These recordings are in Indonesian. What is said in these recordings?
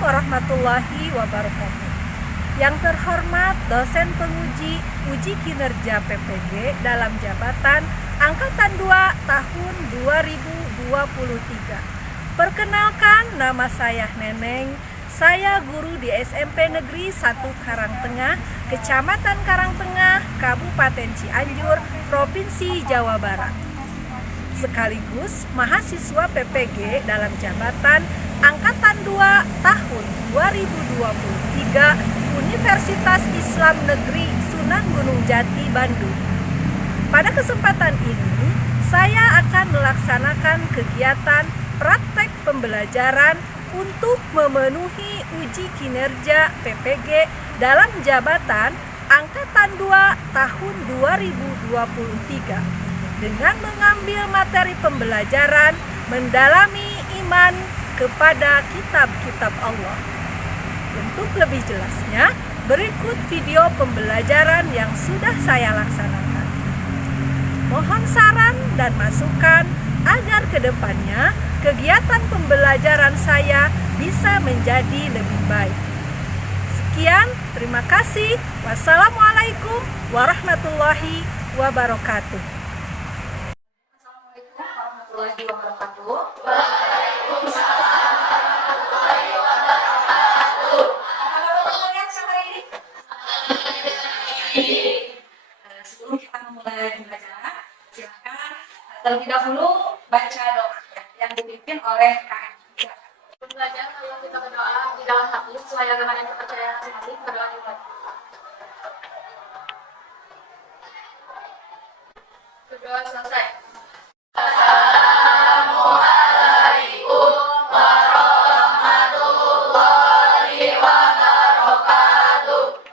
warahmatullahi wabarakatuh. Yang terhormat dosen penguji uji kinerja PPG dalam jabatan Angkatan 2 tahun 2023. Perkenalkan, nama saya Neneng. Saya guru di SMP Negeri 1 Karangtengah, Kecamatan Karangtengah, Kabupaten Cianjur, Provinsi Jawa Barat. Sekaligus mahasiswa PPG dalam jabatan Angkatan 2 tahun 2023 Universitas Islam Negeri Sunan Gunung Jati, Bandung. Pada kesempatan ini, saya akan melaksanakan kegiatan praktek pembelajaran untuk memenuhi uji kinerja PPG dalam jabatan Angkatan 2 tahun 2023 dengan mengambil materi pembelajaran mendalami iman kepada kitab-kitab Allah. Untuk lebih jelasnya, berikut video pembelajaran yang sudah saya laksanakan. Mohon saran dan masukan agar kedepannya kegiatan pembelajaran saya bisa menjadi lebih baik. Sekian, terima kasih. Wassalamualaikum warahmatullahi wabarakatuh. Assalamualaikum warahmatullahi wabarakatuh. Sebelum kita memulai pembelajaran, silakan terlebih dahulu baca doa yang dipimpin oleh KM. Belajar kalau kita berdoa di dalam hati sesuai dengan yang kita percaya masing-masing, berdoa di hati. Berdoa selesai.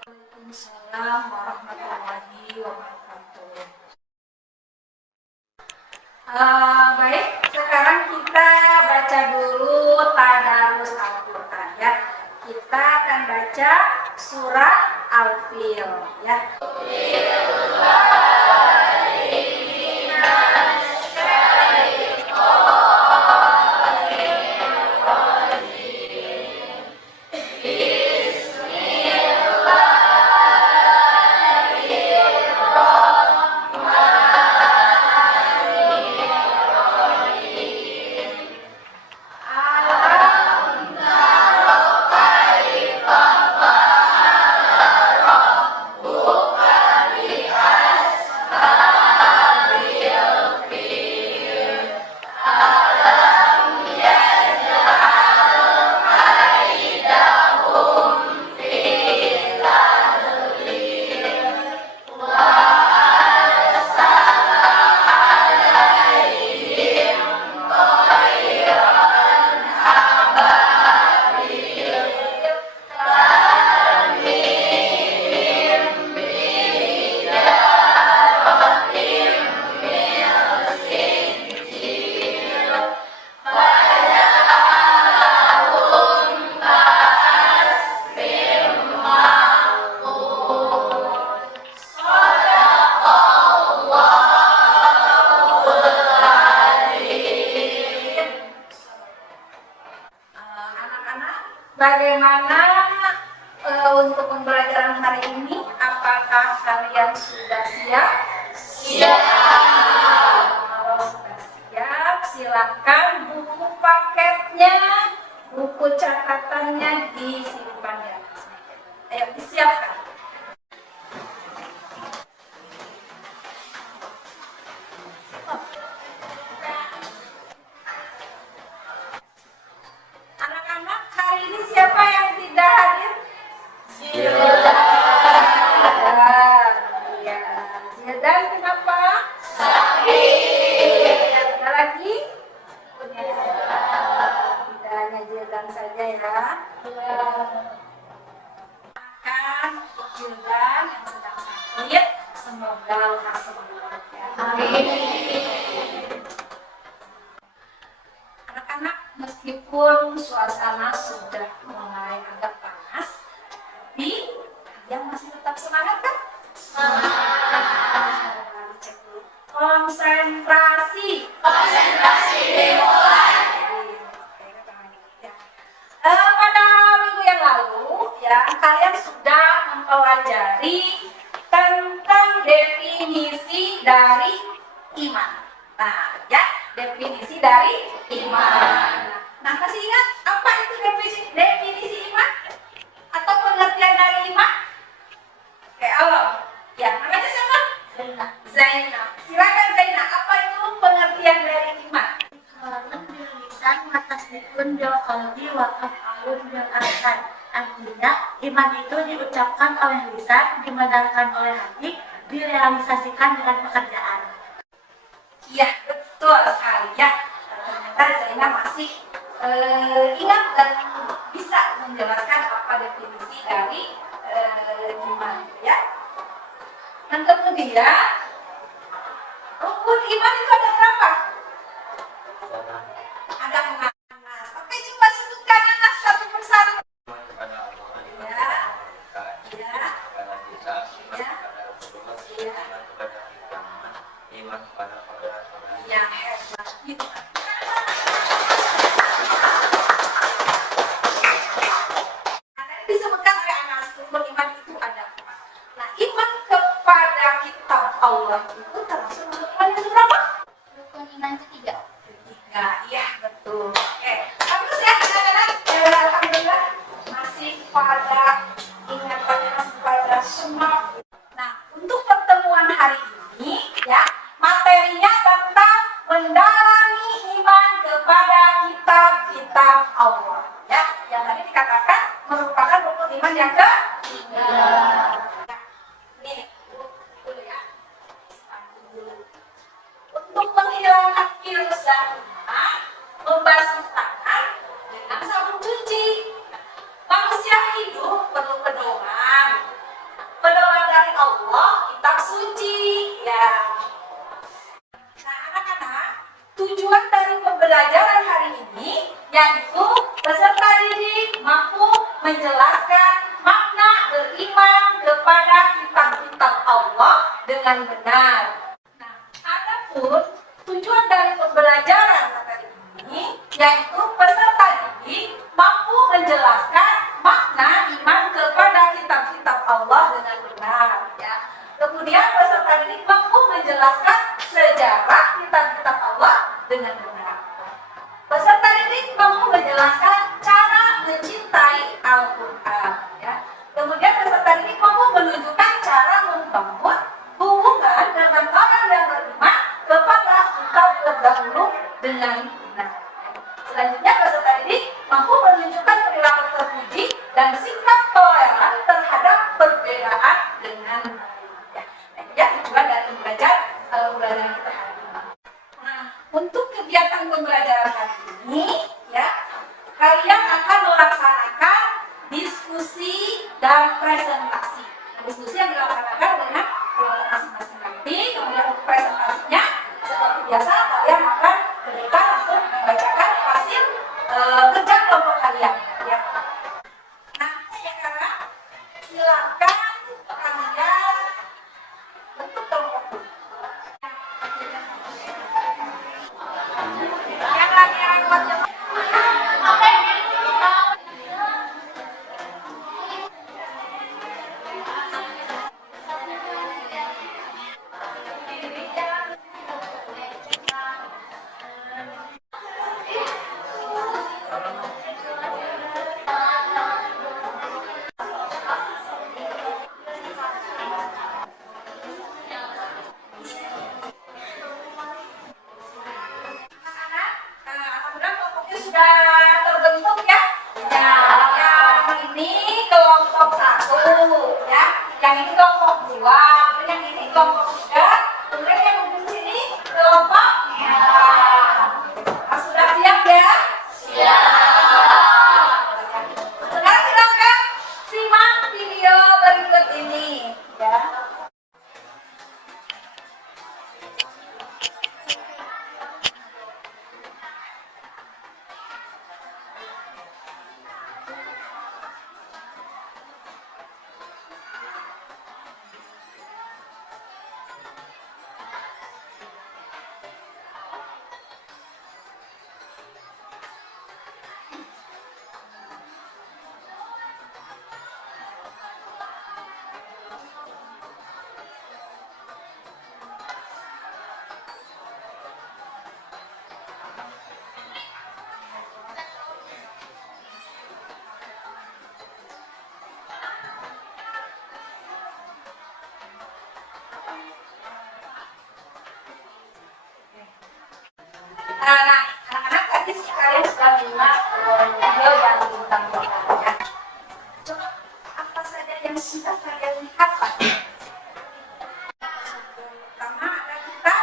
Waalaikumsalam warahmatullahi wabarakatuh. Baik, sekarang kita baca dulu tadarus Al-Quran ya. Kita akan baca surah Al-Fil ya. Bagaimana untuk pembelajaran hari ini? Apakah kalian sudah siap? Siap. Kalau sudah siap, silakan buku paketnya, buku catatannya disimpan di atas meja. Ayo disiapkan. Anak-anak, hari ini siapa yang tidak hadir? Iya. Zildan kenapa? Sakit. Ada lagi? Tidak hanya Zildan saja ya. Akan Zildan yang sedang sakit, semoga lekas sembuh ya. Anak-anak, meskipun suasana sudah mulai agak panas, tapi kalian masih tetap semangat kan? Konsentrasi. Konsentrasi dimulai. Pada kalian sudah mempelajari tentang definisi dari iman. Nah, ya, definisi dari iman. Nah, masih ingat apa itu definisi iman? Atau pengertian dari iman? Oke, ya, namanya siapa? Zainab. Silakan Zainab, apa itu pengertian dari iman? Lisan matasdikun bil qalbi wa af'alun bil arkan. Artinya iman itu diucapkan oleh lisan, dibenarkan oleh hati, direalisasikan dengan pekerjaan. Iya, betul sekali ya. Ternyata Zainab masih ingat dan bisa menjelaskan apa definisi dari iman ya. Dan kemudian rukun iman itu ada berapa? Ada 6. Oke, coba sebutkan Anas satu persatu. Ya, ya, ya, ya, hebat gitu. Nah, tadi disebutkan oleh Anas, rukun iman itu ada 4. Nah, iman kepada kitab Allah itu termasuk rukun iman yang berapa? Rukun iman ketiga. Nah, iya betul. Oke, bagus ya anak-anak. Alhamdulillah masih pada ingatannya, masih pada semangat. Nah, untuk pertemuan hari ini ya, materinya tentang mendalami iman kepada kitab-kitab Allah. Ya, yang tadi dikatakan merupakan rukun iman yang ketiga. Nih, dulu ya. Untuk menghilangkan virus dan kuman, membasuh tangan dengan sabun cuci. Manusia hidup perlu pedoman. Pedoman dari Allah, kitab suci. Ya. Nah, anak-anak, tujuan dari pembelajaran hari ini yaitu peserta didik mampu menjelaskan makna beriman kepada kitab-kitab Allah dengan benar. Adapun tujuan dari pembelajaran materi ini yaitu peserta didik mampu menjelaskan makna iman kepada kitab-kitab Allah dengan benar. Ya. Kemudian peserta didik mampu menjelaskan sejarah kitab-kitab Allah dengan benar. Peserta didik mampu menjelaskan cara mencintai Al-Quran. Ya. Kemudian peserta didik mampu menunjukkan cara membangun hubungan dengan orang yang beriman kepada kitab terdahulu dengan benar. Selanjutnya peserta didik mampu menunjukkan perilaku terpuji dan sikap toleran terhadap perbedaan dengan ya. Nah, itu ya tujuan dari pembelajaran kita hari ini. Nah, untuk kegiatan pembelajaran hari ini ya, kalian akan melaksanakan diskusi dan presentasi. Diskusi yang dilaksanakan dengan kelompok masing-masing nanti. Kemudian untuk presentasinya seperti biasa kalian akan berikan untuk membacakan hasil kerja kelompok kalian ya. Nah, sekarang silakan kalian bentuk kelompok. Yang lagi repot alhamdulillah kelompoknya sudah terbentuk ya. Ya, yang ini kelompok 1 ya, yang ini kelompok 2, yang ini kelompok 3, kemudian yang ujung sini kelompok 4. Nah, sudah siap ya? Siap. Sekarang silakan simak video berikut ini ya. Nah, anak-anak tadi sekalian sudah menyimak video yang tentang doanya. Coba apa saja yang sudah kalian lihat, Pak? Pertama ada kita.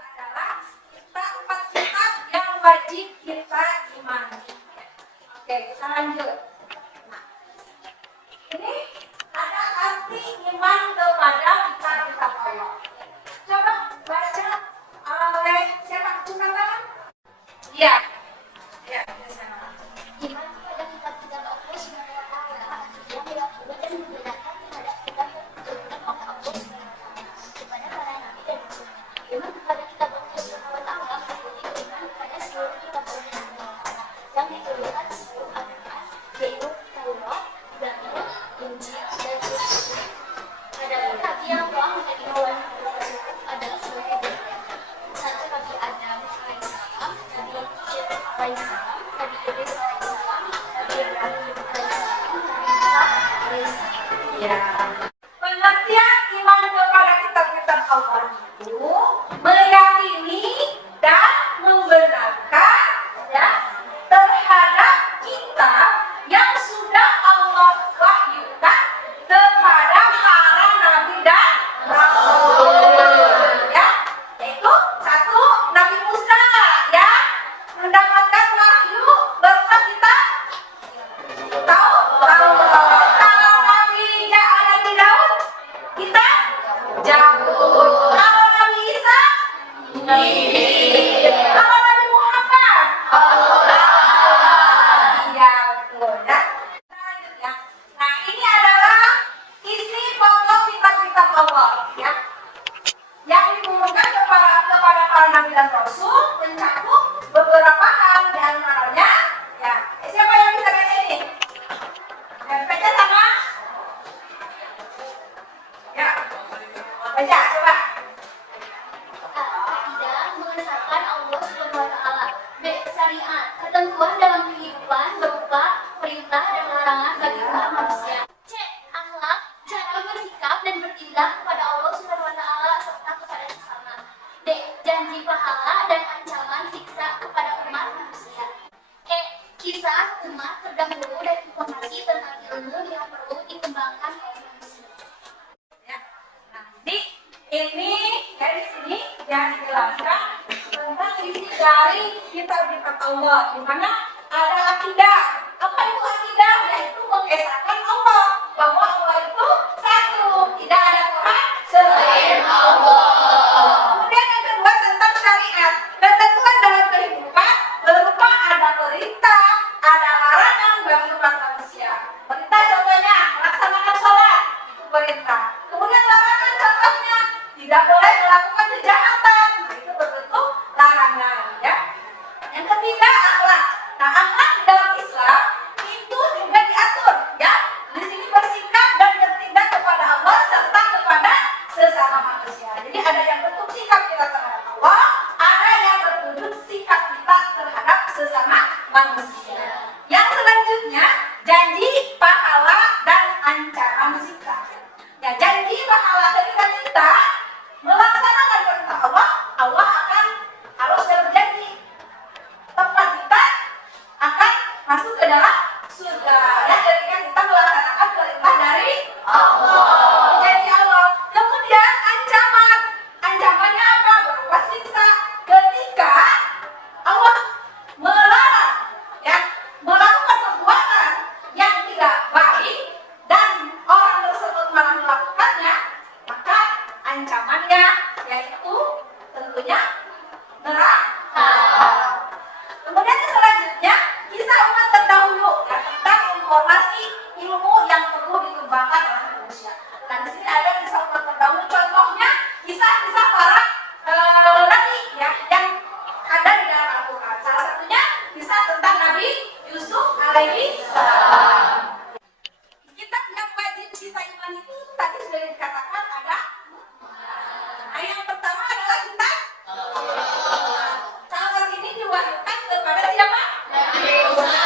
Adalah kita 4 kitab yang wajib kita imani. Oke, kita lanjut. Nah, ini ada arti iman kepada kitab-kitab Allah. Coba baca oleh siapa? Coba tangan. Iya. Iya, sama. Iman kepada kitab-kitab Allah Subhanahu wa Ta'ala yang meyakini dan membenarkan terhadap kitab yang diturunkan oleh Allah Subhanahu wa Ta'ala kepada para nabi dan rasul. Iman kepada kitab Allah Subhanahu wa Ta'ala meliputi iman kepada seluruh kitab Allah Subhanahu wa Ta'ala yang diturunkan sebelum Al-Quran, yaitu Taurat, Zabur, Injil, dan Zebur. Adapun nabi yang telah menjadi bawahan Allah tersebut adalah sebagai berikut. 1. Nabi Adam alaihissalam, Nabi Syed alaihissalam, Nabi Idris alaihissalam, Nabi Ibrahim alaihissalam, Nabi Musa alaihissalam. Ya. Pengertian iman kepada kitab-kitab Allah itu meyakini dan membenarkan ya terhadap kitab yang sudah Allah wahyukan kepada para nabi dan rasul. Ya, yaitu 1 Nabi Musa ya mendapatkan wahyu berupa kitab tahu kalau Nabi Nabi Daud kita Zabur. Kalau Nabi Isa Injil. Kalau Nabi Muhammad iya betul ya. Selanjutnya, nah ini adalah isi pokok kitab-kitab Allah ya yang diturunkan kepada para nabi dan rasul mencakup beberapa hal di antaranya ya. Siapa yang bisa baca ini? Baca sama? Ya. Baca coba. Kaidah mengesahkan Allah Subhanahu wa Ta'ala. B. Syariat, ketentuan dalam kehidupan berupa perintah dan larangan bagi umat manusia. C. Akhlak, cara bersikap dan bertindak kepada Allah Subhanahu wa Ta'ala serta kepada sesama. D. Janji pahala dan ancaman siksa kepada umat manusia. E. Kisah umat terdahulu dan informasi tentang ilmu yang perlu dikembangkan oleh manusia. Ya. Nah, ini ya di sini yang dijelaskan tentang isi dari kitab-kitab Allah di mana ada akidah. Apa itu akidah? Yaitu mengesahkan Allah bahwa Allah itu satu, tidak ada Tuhan selain Allah. Kemudian yang kedua tentang syariat, ketentuan dalam kehidupan berupa ada perintah, ada larangan bagi umat manusia. Perintah contohnya melaksanakan sholat, itu perintah. Kemudian larangan contohnya tidak boleh melakukan kejahatan, nah, itu berbentuk larangan ya. Yang ketiga akhlak. Nah akhlak di dalam Islam itu juga diatur ya. Di sini bersikap dan bertindak kepada Allah serta kepada sesama manusia. Jadi ada yang bentuk sikap kita terhadap Allah, ada yang berwujud sikap kita terhadap sesama manusia. Yang selanjutnya janji pahala dan ancaman siksa. Ya janji pahala ketika kita melaksanakan perintah Allah, Allah akan harus berjanji tempat kita akan masuk ke dalam surga. Ya ketika kita melaksanakan perintah dari Allah. Janji Allah. Kemudian ancamannya apa? Berupa siksa ketika Allah melarang ya melakukan perbuatan yang tidak baik dan orang tersebut malah melakukannya, maka ancamannya yaitu tentunya neraka. Kemudian selanjutnya kisah umat terdahulu ya, tentang informasi ilmu yang perlu dikembangkan oleh manusia. Nah di sini ada kisah umat terdahulu, contohnya kisah-kisah para nabi ya yang ada di dalam Al-Quran. Salah satunya kisah tentang Nabi Yusuf alaihi salam. Kitab yang wajib kita imani itu tadi sudah dikatakan ada. Nah, yang pertama adalah kitab Taurat. Ini diwahyukan kepada siapa? Nabi Musa.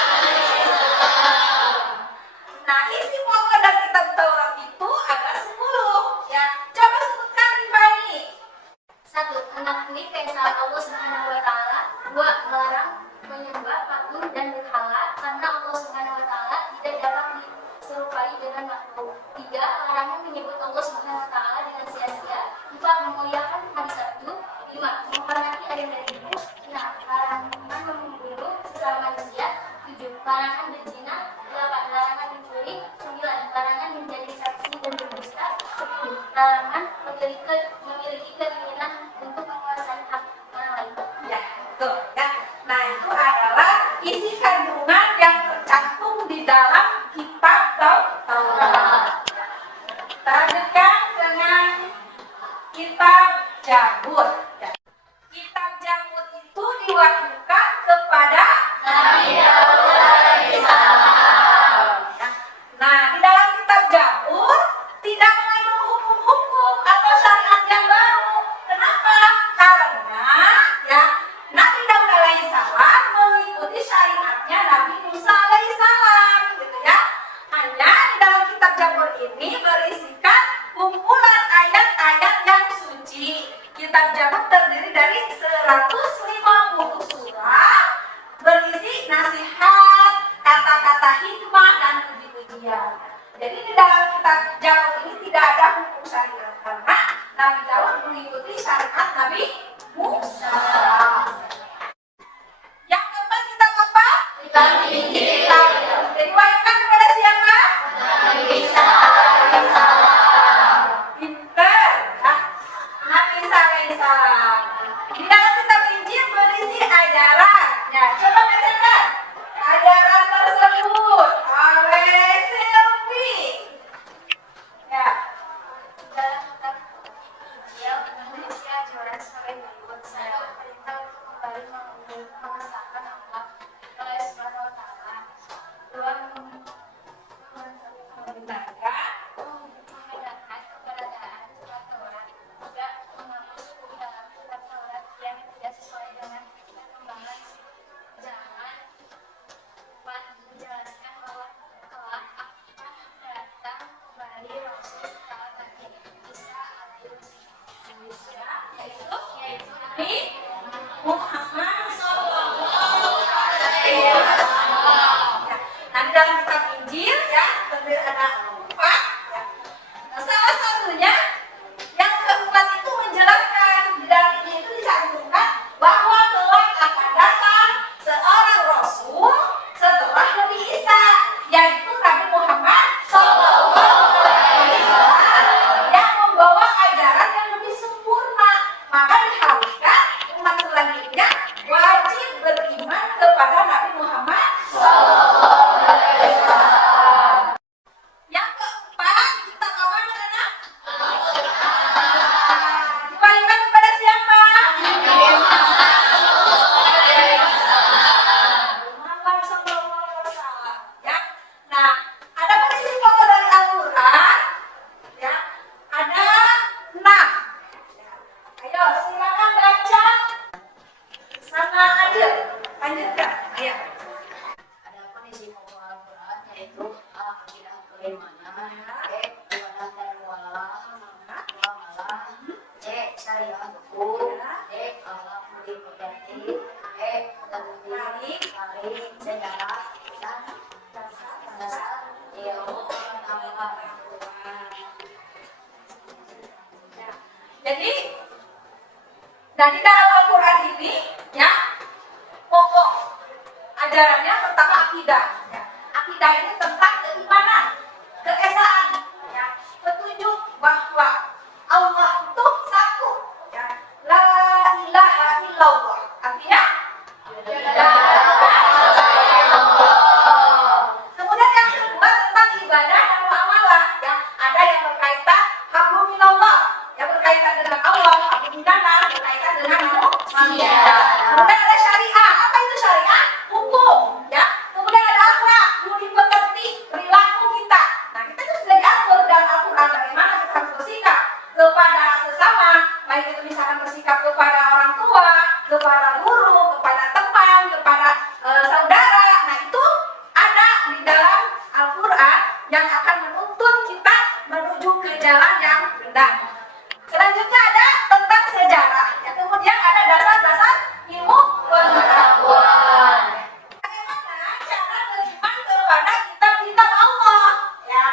Jangan menyebut Allah Subhanahu wa taala dengan sia-sia. 4. Memuliakan hari Sabtu. 5. Menghormati ayah dan ibu. 6. Larangan membunuh sesama manusia. 7. Larangan berzina. 8. Larangan mencuri. 9. Larangan menjadi saksi dan berdusta. 10. Larangan memiliki keinginan untuk menguasai hak orang lain. Ya, betul ya. Nah, itu adalah isi kandungan yang tercantum di dalam kitab Taurat. Kita lanjutkan dengan kitab Zabur. Ya. Kitab Zabur itu diwahyukan kepada Nabi Daud alaihissalam. Ya. Nah, di dalam kitab Zabur tidak mengandung hukum-hukum atau syariat yang baru. Kenapa? Karena ya Nabi Daud alaihissalam mengikuti syariatnya Nabi Musa alaihissalam, gitu ya. Hanya di dalam kitab Zabur ini berisikan kumpulan ayat-ayat yang suci. Kitab Zabur terdiri dari 150 surah, berisi nasihat, kata-kata hikmah dan puji-pujian. Jadi di dalam kitab Zabur ini tidak ada hukum syariat karena Nabi Daud mengikuti syariat Nabi Musa. Yang keempat kitab apa? Kitab Injil. Diwahyukan kepada siapa? Nabi Isa alaihissalam. Pinter ya. Nabi Isa alaihissalam. Di dalam kitab Injil berisi ajaran. Ya, coba bacakan ajaran tersebut oleh Silvi. Ya. Dalam kitab Injil berisi ajaran sebagai berikut. 1. Perintah untuk kembali mengesahkan Allah Subhanahu wa taala. 2. Benarkah? Membedakan keberadaan kitab Taurat. 3. Menghapus hukum dalam kitab Taurat yang tidak sesuai dengan perkembangan zaman. 4. Menjelaskan bahwa kelak akan datang kembali Rasul setelah Nabi Isa alaihissalam. Yaitu Nabi Muhammad sallallahu alaihi wasallam. Ya. Nah, di dalam kitab Injil ya terdiri ada 4 ya. Nah, salah satunya yang keempat itu menjelaskan di dalam Injil itu dicantumkan bahwa kelak akan datang seorang rasul setelah Nabi Isa, yaitu Nabi Muhammad sallallahu alaihi wasallam yang membawa ajaran yang lebih sempurna. Maka diharuskan umat selanjutnya wajib beriman kepada Nabi Muhammad sallallahu alaihi wasallam. Yang keempat, kita apa namanya? Diwahyukan kepada siapa? Muhammad sallallahu alaihi wasallam. Ya. Nah, ada prinsip pokok dari Al-Qur'an. Ya. Ada 6. Ayo, silakan baca sama Adil. Lanjutkan. Ayo. Adapun isi pokok Al-Quran yaitu akidah keimanan, ibadah dan muamalah, syariat hukum, akhlak budi pekerti, tentang sejarah dan dasar ilmu pengetahuan. Jadi dari dalam Al-Quran ini ya pokok ajarannya pertama akidah ya. Akidah ini tentang keimanan, keesaan ya. Petunjuk bahwa Allah itu satu ya. La ilaha illallah. Artinya la ilaha illallah. Kemudian yang kedua tentang ibadah dan muamalah ya. Ada yang berkaitan hablum minallah yang berkaitan dengan Allah, hablum minannas berkaitan dengan manusia. Kemudian ada syariah. Apa itu syariah? Hukum ya. Kemudian ada akhlak, budi pekerti, perilaku kita. Nah, kita itu sudah diatur dalam Al-Quran bagaimana kita harus bersikap kepada sesama, baik itu misalkan bersikap kepada orang tua, kepada guru, kepada teman, kepada saudara. Nah, itu ada di dalam Al-Quran yang akan menuntun kita menuju ke jalan yang benar. Selanjutnya ada tentang sejarah. Ya, kemudian ada dasar-dasar ilmu pengetahuan. Bagaimana cara beriman kepada kitab-kitab Allah? Ya,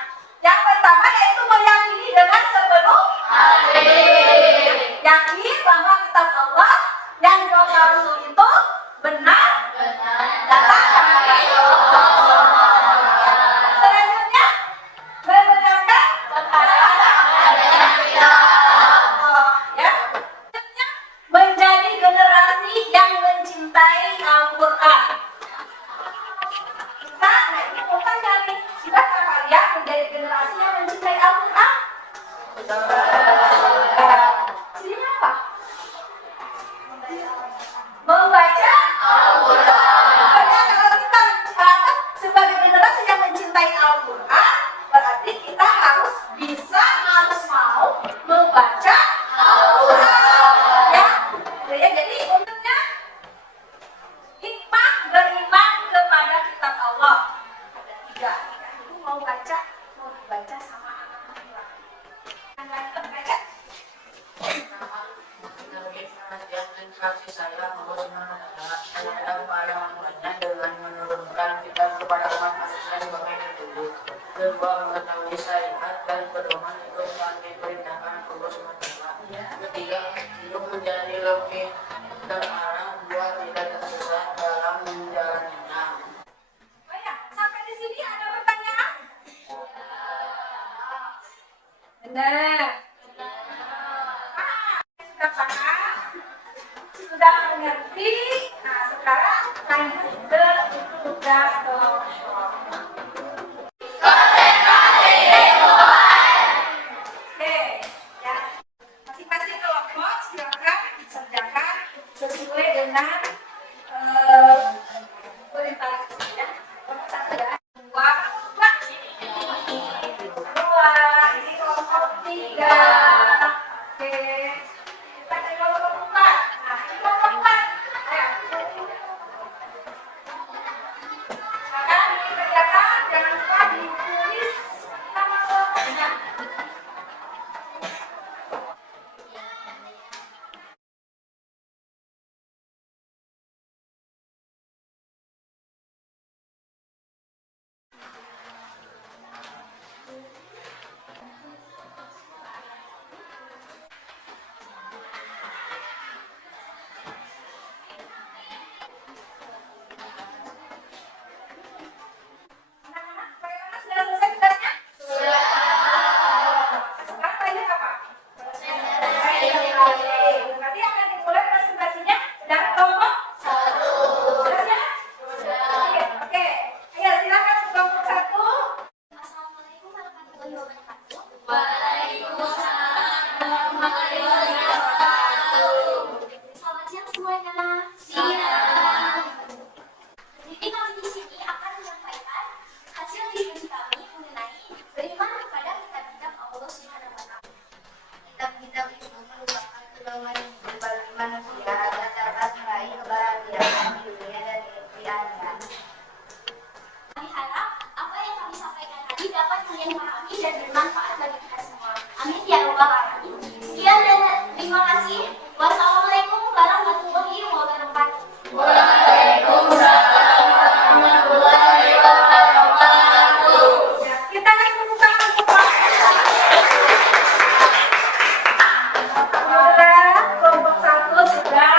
yang pertama yaitu meyakini bahwa kitab Allah dan dua palsu itu benar? Katakan. Selanjutnya, membenarkan ya. Selanjutnya, menjadi generasi yang mencintai Al-Quran. Nah, ini pertanyaan nih, silakan kalian menjadi generasi yang mencintai Al-Quran? Jadinya apa? Membaca Al-Quran. Kalau kita sebagai generasi yang mencintai Al-Quran, berarti kita harus mau membaca Al-Quran. Ya, jadi untuknya hikmah beriman kepada kitab Allah. Ada tiga. Itu mau dibaca sama anak-anak. Anak-anak baca. Kasih sayang Allah SWT dan para umatnya dengan menurunkan kitab kepada umat manusia sebagai petunjuk. Kedua, mengetahui syariat dan pedoman itu yang diperintahkan Allah SWT. Ketiga, hidup menjadi lebih terarah. Dua, tidak tersesat dalam menjalaninya. Oh ya, sampai di sini ada pertanyaan? Benar. Sudah paham? Sudah mengerti? Nah, sekarang lanjut ke tugas kelompok. Oke, ya. Masing-masing kelompok silakan dikerjakan sesuai dengan perintah ya. Kelompok satu ya. Dua. Ini kelompok tiga. Oke. Kita ke kelompok empat. Nah, ini kelompok empat. Ayo. Silakan dikerjakan. Jangan lupa ditulis nama kelompoknya. Anak-anak, bagaimana sudah selesai tugasnya? Sudah. Sekarang lanjut apa? Presentasi. Nanti akan dimulai presentasinya dari kelompok satu. Sudah siap? Sudah. Oke. Ayo silakan kelompok satu. Assalamualaikum warahmatullahi wabarakatuh. Selamat siang semuanya. Siang. Jadi kami di sini akan menyampaikan hasil diskusi kami mengenai beriman kepada kitab-kitab Allah Subhanahu wa Ta'ala. Kitab-kitab itu merupakan pedoman hidup bagi manusia dan dapat meraih kebahagiaan di dunia dan di akhirat. Kami harap apa yang kami sampaikan tadi dapat kalian pahami dan bermanfaat bagi kita semua. Amin ya rabbal alamin. Sekian dan terima kasih. Wassalamualaikum warahmatullahi wabarakatuh. Ya, kita akan membuka kelompok satu sudah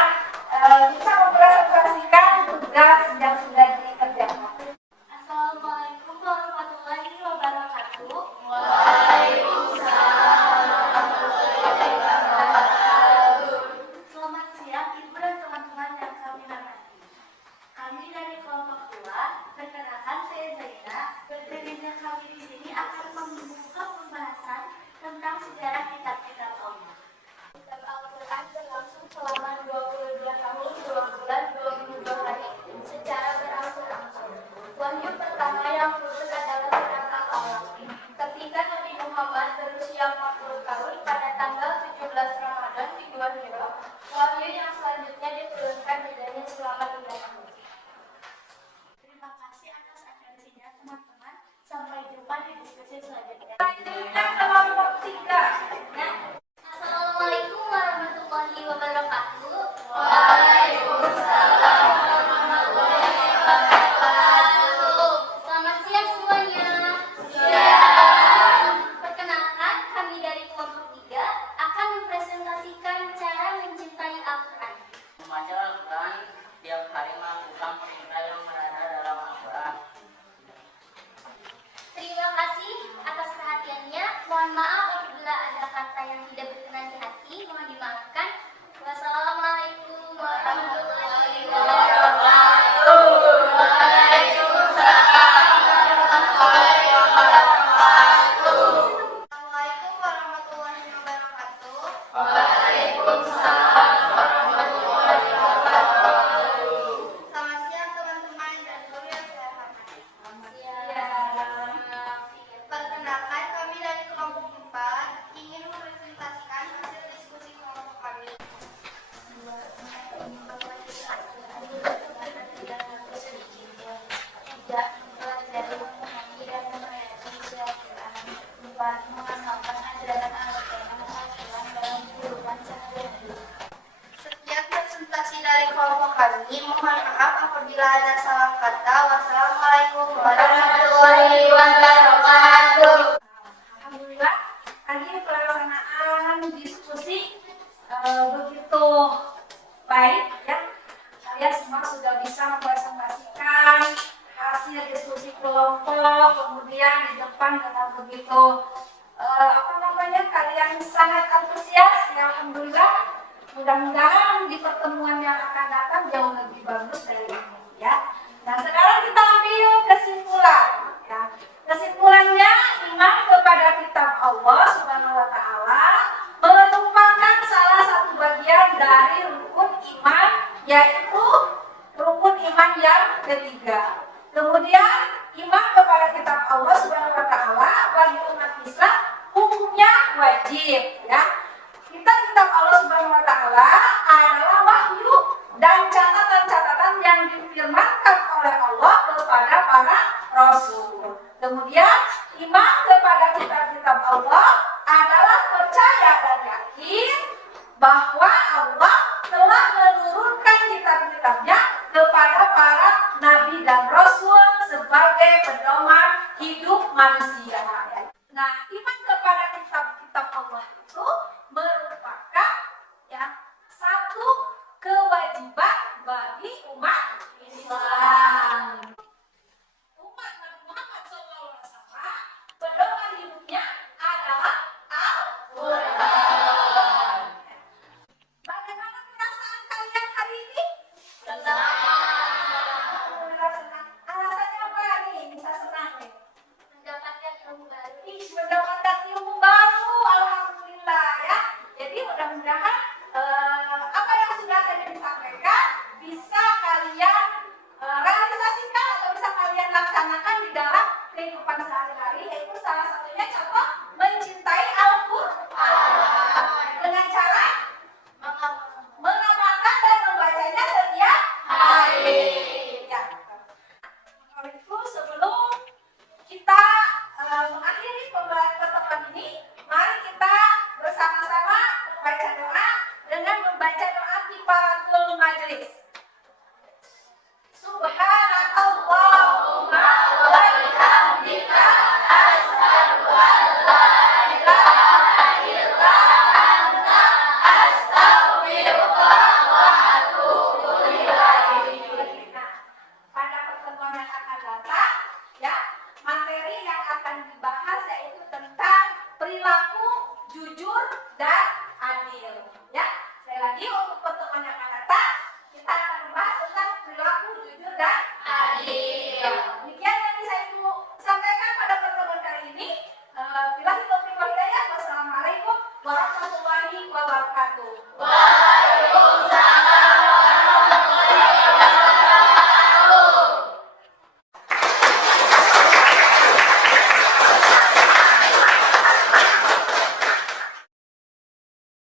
bisa mempresentasikan tugas yang sudah dikerjakan. Assalamualaikum warahmatullahi wabarakatuh. Selamat siang Ibu dan teman-teman yang kami hormati. Kami dari kelompok 2, perkenalkan saya Zaina. Berdirinya kami di sini akan membuka pembahasan tentang sejarah kitab-kitab Allah. Kitab Al-Quran berlangsung selama 22 tahun, 2 bulan, 22 hari secara berangsur-angsur. Wahyu pertama yang turun adalah surat Al-Alaq. Ketika Nabi Muhammad berusia 40 tahun pada tanggal 17 Ramadan di 2 Hijrah, wahyu yang selanjutnya diturunkan bedanya selama 3 tahun. Terima kasih atas atensinya teman-teman. Sampai jumpa di diskusi selanjutnya. Selanjutnya kelompok tiga. Ya. Assalamualaikum warahmatullahi wabarakatuh. Selamat siang semuanya. Perkenalkan, kami dari kelompok 3 akan mempresentasikan cara Mohon maaf apabila ada kata yang tidak berkenan di hati, mohon dimaafkan. Wassalamualaikum warahmatullahi wabarakatuh. Assalamualaikum warahmatullahi wabarakatuh. Selamat siang teman-teman dan guru yang saya hormati. Perkenalkan, kami dari kelompok 4 ingin mempresentasikan hasil diskusi kelompok kami. Tidak mempelajari, memahami dan memayati Al-Quran. 4. Mengamalkan ajaran Al-Quran dalam kehidupan sehari-hari. Sekian presentasi dari kelompok kami. Mohon maaf apabila ada salah kata. Wassalamualaikum warahmatullahi wabarakatuh. Alhamdulillah, tadi pelaksanaan diskusi begitu baik ya. Kalian semua sudah bisa mempresentasikan hasil diskusi kelompok, kemudian di depan dengan begitu kalian sangat antusias ya. Alhamdulillah, mudah-mudahan di pertemuan yang akan datang jauh lebih bagus dari ini ya. Nah, sekarang kita ambil kesimpulan ya. Kesimpulannya, iman kepada kitab Allah Subhanahu wa taala merupakan salah satu bagian dari rukun iman, yaitu rukun iman yang ketiga. Kemudian iman kepada kitab Allah Subhanahu wa taala bagi umat Islam hukumnya wajib ya. Kitab Allah Subhanahu wa taala adalah wahyu dan catatan-catatan yang difirmankan oleh Allah kepada para rasul. Kemudian iman kepada kitab-kitab Allah adalah percaya dan yakin bahwa Allah telah menurunkan kitab-kitabnya kepada para nabi dan rasul sebagai pedoman hidup manusia. Nah, iman kepada kitab-kitab Allah itu merupakan ya satu kewajiban bagi umat Islam. Umat Nabi Muhammad SAW, pedoman hidupnya adalah Al-Quran. Bagaimana perasaan kalian hari ini? Senang. Senang. Alasannya apa nih bisa senang nih? Mendapatkan ilmu baru. Mendapatkan ilmu baru, alhamdulillah ya. Jadi mudah-mudahan apa yang sudah tadi disampaikan bisa kalian realisasikan atau bisa kalian laksanakan di dalam kehidupan sehari-hari, yaitu salah satunya contoh mencintai Al-Quran dengan cara mengamalkan dan membacanya setiap hari. Ya. Oleh itu, sebelum kita mengakhiri pertemuan ini, mari kita bersama-sama membaca doa dengan membaca doa kifaratul majlis. Subhanallahumma wa bihamdika asyhadu an la ilaha illa anta astaghfiruka wa atubu ilaik. Nah, pada pertemuan yang akan datang ya, materi yang akan dibahas yaitu tentang perilaku jujur dan adil ya. Sekali lagi, untuk pertemuan yang akan datang kita akan membahas tentang perilaku jujur dan adil. Demikian yang bisa Ibu sampaikan pada pertemuan kali ini. Billahi taufiq wal hidayah. Wassalamualaikum warahmatullahi wabarakatuh.